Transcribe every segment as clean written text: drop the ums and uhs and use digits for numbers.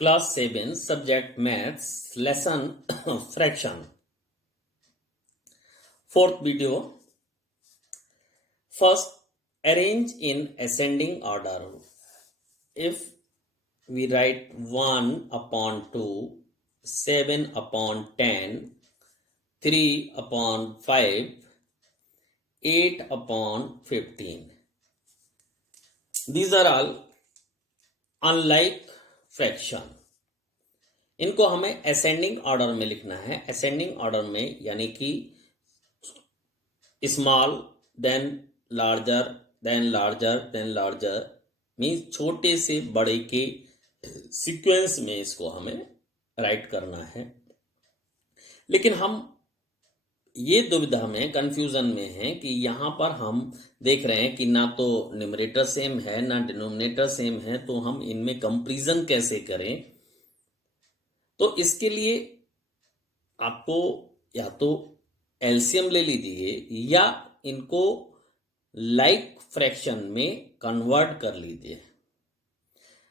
Class 7 Subject Maths Lesson Fraction. Fourth video. First, arrange in ascending order. If we write 1 upon 2, 7 upon 10, 3 upon 5, 8 upon 15. These are all unlike fraction. इनको हमें ascending order में लिखना है. Ascending order में यानी कि small then larger than larger than larger means छोटे से बड़े के सीक्वेंस में इसको हमें राइट करना है. लेकिन हम ये दुविधा में कंफ्यूजन में हैं कि यहाँ पर हम देख रहे हैं कि ना तो न्यूमरेटर सेम है ना डिनोमिनेटर सेम है, तो हम इनमें कंपैरिजन कैसे करें. तो इसके लिए आपको या तो एलसीएम ले लीजिए या इनको लाइक फ्रैक्शन में कन्वर्ट कर लीजिए.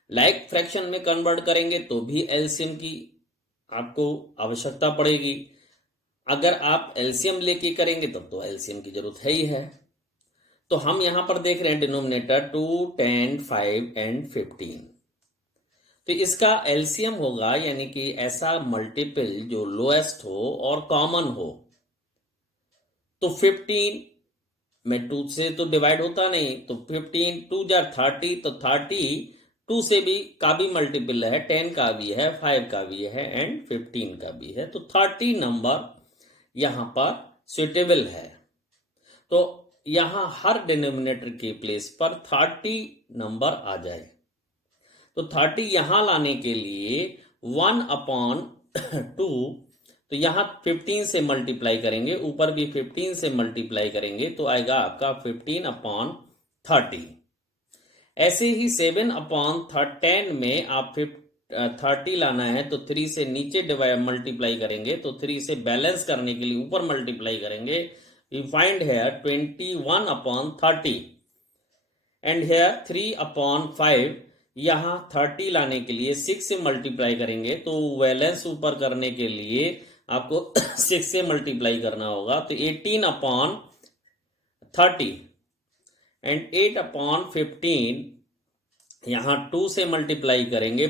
लाइक फ्रैक्शन में कन्वर्ट करेंगे तो भी एलसीएम की आपको आवश्यकता पड़ेगी. अगर आप एलसीएम लेके करेंगे तब तो एलसीएम की जरूरत है ही है. तो हम यहां पर देख रहे हैं डिनोमिनेटर 2, 10, 5 एंड 15. तो इसका एलसीएम होगा यानी कि ऐसा मल्टीपल जो लोएस्ट हो और कॉमन हो. तो 15 में 2 से तो डिवाइड होता नहीं, तो 15 2 जा 30, तो 30 2 से भी का भी मल्टीपल है, 10 का भी है, 5 का भी है एंड 15 का भी है. तो 30 नंबर यहां पर सुटेबल है. तो यहां हर डिनोमिनेटर के प्लेस पर 30 नंबर आ जाए. तो 30 यहां लाने के लिए 1 अपॉन 2, तो यहां 15 से मल्टीप्लाई करेंगे, ऊपर भी 15 से मल्टीप्लाई करेंगे तो आएगा आपका 15 अपॉन 30. ऐसे ही 7 अपॉन 10 में आप 30 लाना है तो 3 से नीचे डिवाइड मल्टीप्लाई करेंगे, तो 3 से बैलेंस करने के लिए ऊपर मल्टीप्लाई करेंगे. We find here 21 upon 30 and here 3 upon 5. यहां 30 लाने के लिए 6 से मल्टीप्लाई करेंगे, तो बैलेंस ऊपर करने के लिए आपको 6 से मल्टीप्लाई करना होगा. तो 18 अपॉन 30 एंड 8 अपॉन 15. यहां 2 से मल्टीप्लाई करेंगे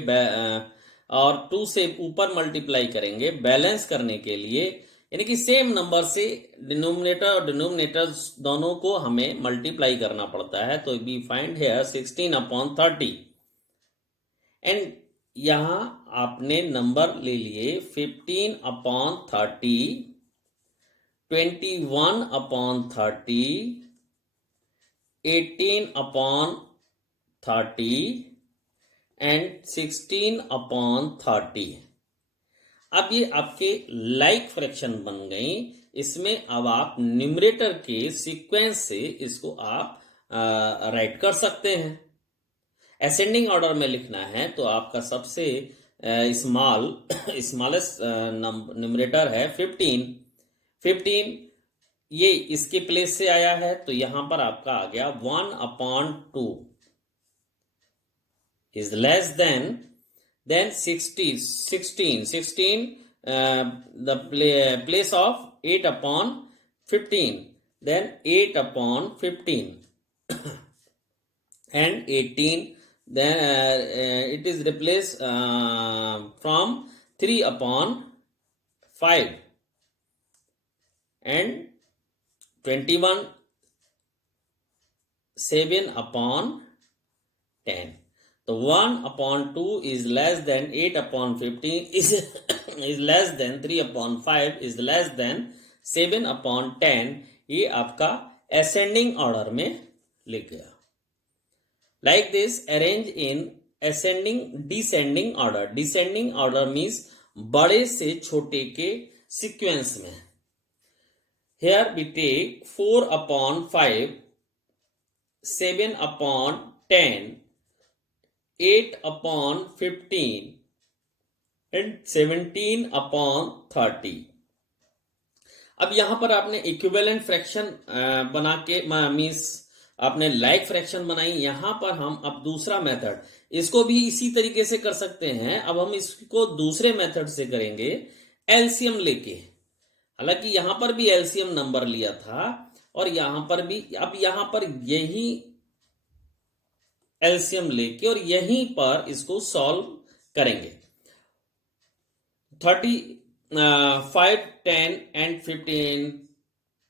और 2 से ऊपर मल्टीप्लाई करेंगे बैलेंस करने के लिए, यानी कि सेम नंबर से डिनोमिनेटर और डिनोमिनेटर दोनों को हमें मल्टीप्लाई करना पड़ता है. तो we find here 16 upon 30 and यहां आपने नंबर ले लिए 15 upon 30, 21 upon 30, 18 upon 30 and 16 upon 30. अब ये आपके लाइक फ्रैक्शन बन गई. इसमें अब आप न्यूमरेटर के सीक्वेंस से इसको आप राइट कर सकते हैं. असेंडिंग ऑर्डर में लिखना है तो आपका सबसे स्मॉलेस्ट न्यूमरेटर है 15. ये इसके प्लेस से आया है, तो यहां पर आपका आ गया 1 upon 2 is less than 16 the place of 8 upon 15, then 8 upon 15 and 18, then it is replaced from 3 upon 5 and 21 7 upon 10. So 1 upon 2 is less than 8 upon 15 is less than 3 upon 5 is less than 7 upon 10. ये आपका ascending order में लिख गया. Like this, arrange in ascending descending order. Descending order means बड़े से छोटे के sequence में. Here we take 4 upon 5, 7 upon 10, 8 upon 15 and 17 upon 30. अब यहां पर आपने इक्विवेलेंट फ्रैक्शन बना के मीन्स आपने लाइक फ्रैक्शन बनाई। यहां पर हम अब दूसरा मेथड, इसको भी इसी तरीके से कर सकते हैं। अब हम इसको दूसरे मेथड से करेंगे, एलसीएम लेके। हालांकि यहां पर भी एलसीएम नंबर लिया था और यहां पर भी, अब यहां पर यही एलसीएम लेके और यहीं पर इसको सॉल्व करेंगे। 5, 10 एंड 15,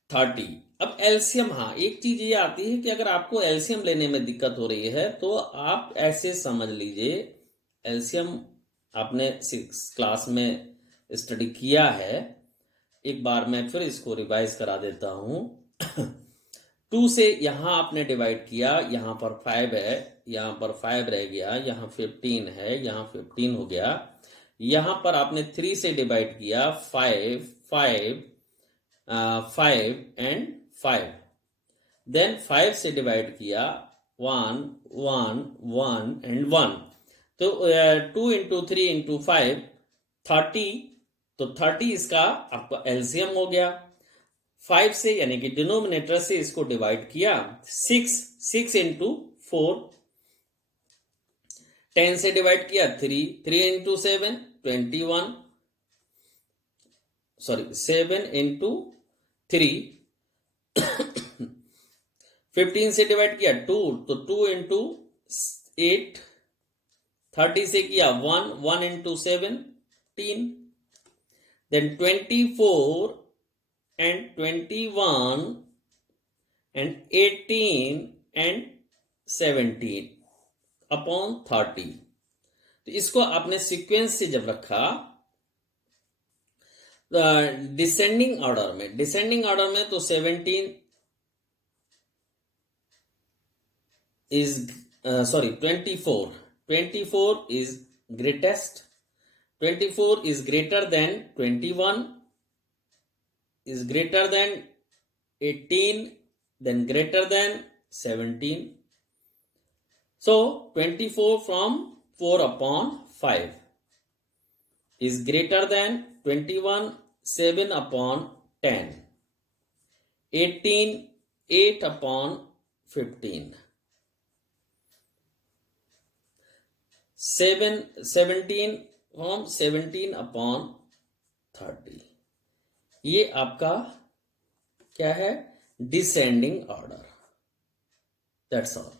30। अब एलसीएम, हाँ एक चीज ये आती है कि अगर आपको एलसीएम लेने में दिक्कत हो रही है तो आप ऐसे समझ लीजिए, एलसीएम आपने 6 क्लास में स्टडी किया है, एक बार मैं फिर इसको रिवाइज करा देता हूं। 2 से यहां आपने डिवाइड किया, यहां पर 5 है, यहां पर 5 रह गया, यहां 15 है, यहां 15 हो गया। यहां पर आपने 3 से डिवाइड किया, 5, 5, 5 एंड 5। देन 5 से डिवाइड किया, 1, 1, 1 एंड 1। तो 2 इंटू 3 इंटू 5, 30। तो 30 इसका आपका एलसीएम हो गया। 5 से यानी कि डिनोमिनेटर से इसको डिवाइड किया, 6 इंटू 4। 10 से डिवाइड किया, 3 इंटू 7, 21। Sorry 7 into 3। 15 से डिवाइड किया 2, तो 2 इंटू 8। 30 से किया 1 into 17। Then 24 and 21 and 18 and 17 upon 30। तो इसको आपने सीक्वेंस से जब रखा डिसेंडिंग ऑर्डर में तो 17 is 24 is greatest, 24 is greater than 21, is greater than 18, then greater than 17. So 24 from 4 upon 5 is greater than 21, 7 upon 10, 18, 8 upon 15, 17 from 17 upon 30। ये आपका क्या है, डिसेंडिंग ऑर्डर। That's all.